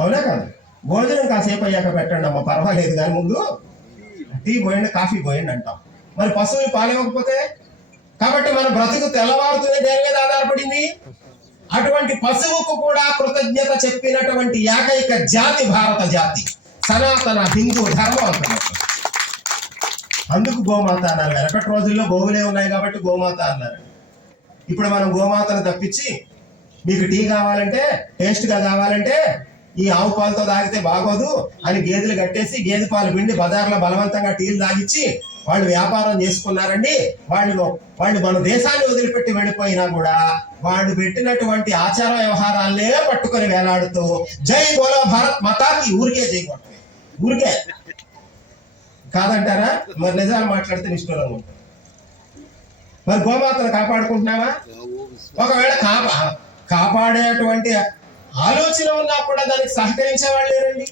అవునా కాదు? భోజనం కాసేపు అయ్యాక పెట్టండి అమ్మ, పర్వాలేదు, కానీ ముందు టీ పోయండి, కాఫీ పోయండి అంటాం. మరి పశువులు పాలివ్వకపోతే? కాబట్టి మన బ్రతుకు తెల్లవారుతూనే దేని మీద ఆధారపడింది? అటువంటి పశువుకు కూడా కృతజ్ఞత చెప్పినటువంటి ఏకైక జాతి భారత జాతి, సనాతన హిందూ ధర్మం అంటున్నట్టు. అందుకు గోమాత అన్నారు. వెనకటి రోజుల్లో గోవులే ఉన్నాయి కాబట్టి గోమాత అన్నారు. ఇప్పుడు మనం గోమాతను తప్పించి మీకు టీ కావాలంటే, టేస్ట్గా కావాలంటే ఈ ఆవు పాలతో తాగితే బాగోదు అని గేదెలు కట్టేసి గేదె పాలు పిండి బజార్లో బలవంతంగా టీలు తాగిచ్చి వాళ్ళు వ్యాపారం చేసుకున్నారండి. వాళ్ళు మన దేశాన్ని వదిలిపెట్టి వెళ్ళిపోయినా కూడా వాళ్ళు పెట్టినటువంటి ఆచార వ్యవహారాలనే పట్టుకొని వేలాడుతూ జై బోలో భారత్ మాతాకి ఊరికే చేయకూడదు. ఊరికే కాదంటారా? మరి నిజాలు మాట్లాడితే నిష్ఠూరంగా ఉంటుంది. మరి గోమాతను కాపాడుకుంటున్నావా? ఒకవేళ కాపాడేటువంటి ఆలోచన ఉన్నా కూడా దానికి సహకరించే వాళ్ళు లేరండి.